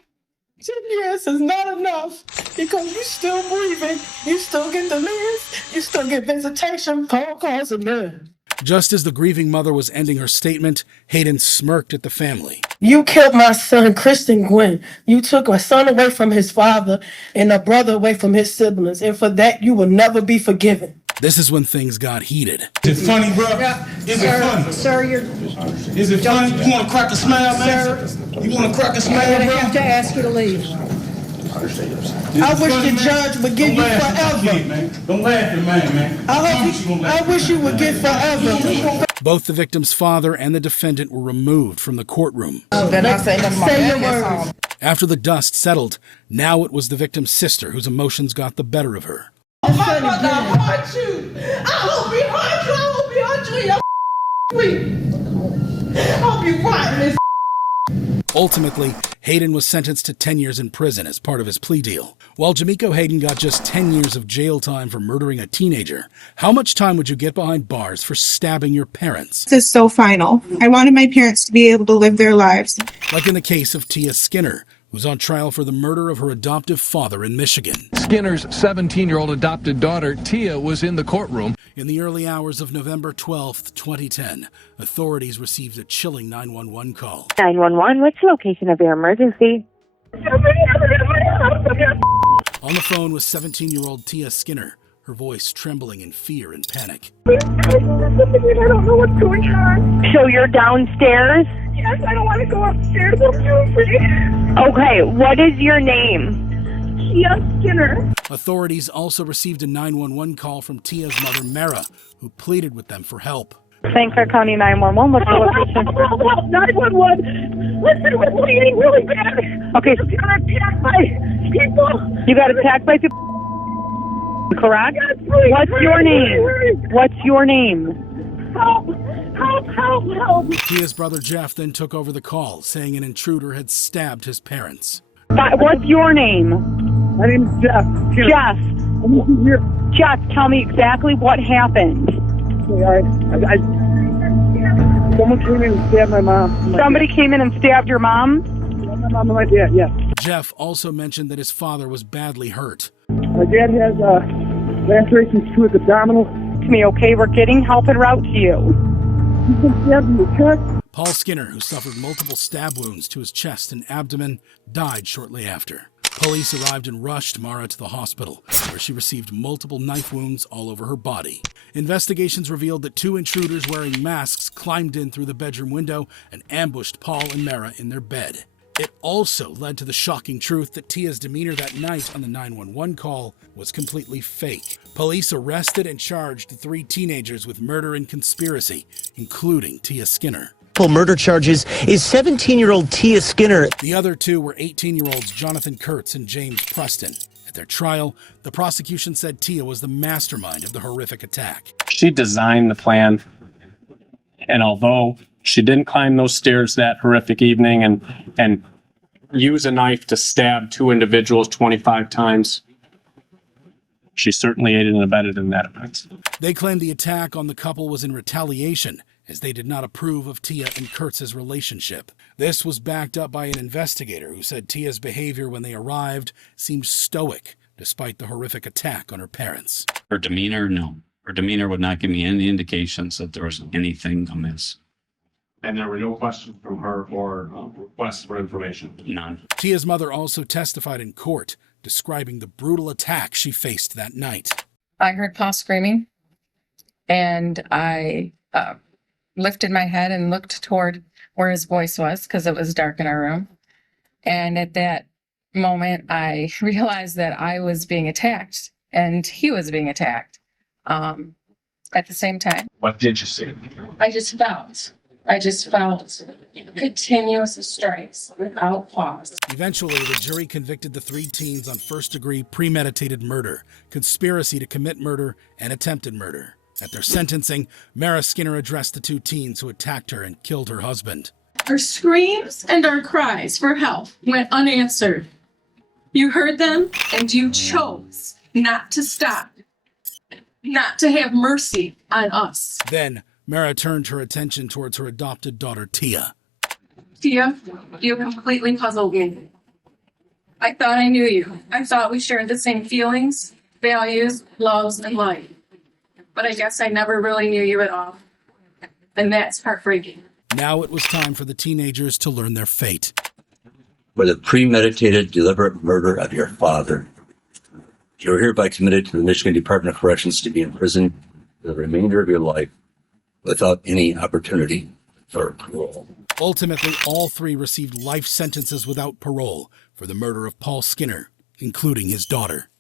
10 years is not enough because you're still breathing, you still get the news, you still get visitation, phone calls, and none. Just as the grieving mother was ending her statement, Hayden smirked at the family. You killed my son, Christian Gwynn. You took a son away from his father and a brother away from his siblings, and for that you will never be forgiven. This is when things got heated. Is it funny, bro? Is it funny? Sir, Is it funny? You want to crack a smile, man? Sir, You want to crack a I'm smile, gonna bro? have to ask you to leave. I wish the judge would give you forever. Don't laugh at man. I wish you would get forever. Both the victim's father and the defendant were removed from the courtroom. Say your words. After the dust settled, now it was the victim's sister whose emotions got the better of her. My brother hurt you. I hope he hurt you. I hope he hurt you. You're I hope you cry, Miss. Ultimately, Hayden was sentenced to 10 years in prison as part of his plea deal. While Jamiko Hayden got just 10 years of jail time for murdering a teenager, how much time would you get behind bars for stabbing your parents? This is so final. I wanted my parents to be able to live their lives. Like in the case of Tia Skinner, who's on trial for the murder of her adoptive father in Michigan. Skinner's 17-year-old adopted daughter, Tia, was in the courtroom. In the early hours of November 12, 2010, authorities received a chilling 911 call. 911, what's the location of your emergency? On the phone was 17-year-old Tia Skinner, her voice trembling in fear and panic. I don't know what's going on. So you're downstairs? Yes, I don't want to go upstairs. I'm too afraid. Okay, what is your name? Tia Skinner. Authorities also received a 911 call from Tia's mother, Mara, who pleaded with them for help. St. Clair County 911, what's the location? 911. Listen, we're bleeding really bad. Okay. You got attacked by people. You got attacked by people, correct? Yes, please. What's your name? What's your name? Help. Help, help, help. Tia's brother, Jeff, then took over the call, saying an intruder had stabbed his parents. What's your name? My name's Jeff. Jeff. Jeff, tell me exactly what happened. Someone came in and stabbed my mom. Somebody came in and stabbed your mom? My mom and my dad, yeah. Jeff also mentioned that his father was badly hurt. My dad has lacerations to his abdominal. To me, okay, we're getting help en route to you. He's been stabbed in the chest. Paul Skinner, who suffered multiple stab wounds to his chest and abdomen, died shortly after. Police arrived and rushed Mara to the hospital, where she received multiple knife wounds all over her body. Investigations revealed that two intruders wearing masks climbed in through the bedroom window and ambushed Paul and Mara in their bed. It also led to the shocking truth that Tia's demeanor that night on the 911 call was completely fake. Police arrested and charged the three teenagers with murder and conspiracy, including Tia Skinner. Murder charges is 17-year-old Tia Skinner. The other two were 18-year-olds Jonathan Kurtz and James Preston. At their trial, the prosecution said Tia was the mastermind of the horrific attack. She designed the plan, and although she didn't climb those stairs that horrific evening and use a knife to stab two individuals 25 times, she certainly aided and abetted in that offense. They claimed the attack on the couple was in retaliation, as they did not approve of Tia and Kurtz's relationship. This was backed up by an investigator who said Tia's behavior when they arrived seemed stoic, despite the horrific attack on her parents. Her demeanor, no. Her demeanor would not give me any indications that there was anything amiss. And there were no questions from her or requests for information? None. Tia's mother also testified in court, describing the brutal attack she faced that night. I heard Paul screaming, and I lifted my head and looked toward where his voice was because it was dark in our room. And at that moment, I realized that I was being attacked and he was being attacked at the same time. What did you see? I just felt continuous strikes without pause. Eventually, the jury convicted the three teens on first-degree premeditated murder, conspiracy to commit murder, and attempted murder. At their sentencing, Mara Skinner addressed the two teens who attacked her and killed her husband. Our screams and our cries for help went unanswered. You heard them, and you chose not to stop, not to have mercy on us. Then, Mara turned her attention towards her adopted daughter, Tia. Tia, you completely puzzled me. I thought I knew you. I thought we shared the same feelings, values, loves, and life. But I guess I never really knew you at all. And that's heartbreaking. Now it was time for the teenagers to learn their fate. For the premeditated, deliberate murder of your father, You're hereby committed to the Michigan Department of Corrections to be in prison for the remainder of your life without any opportunity for parole. Ultimately, all three received life sentences without parole for the murder of Paul Skinner, including his daughter.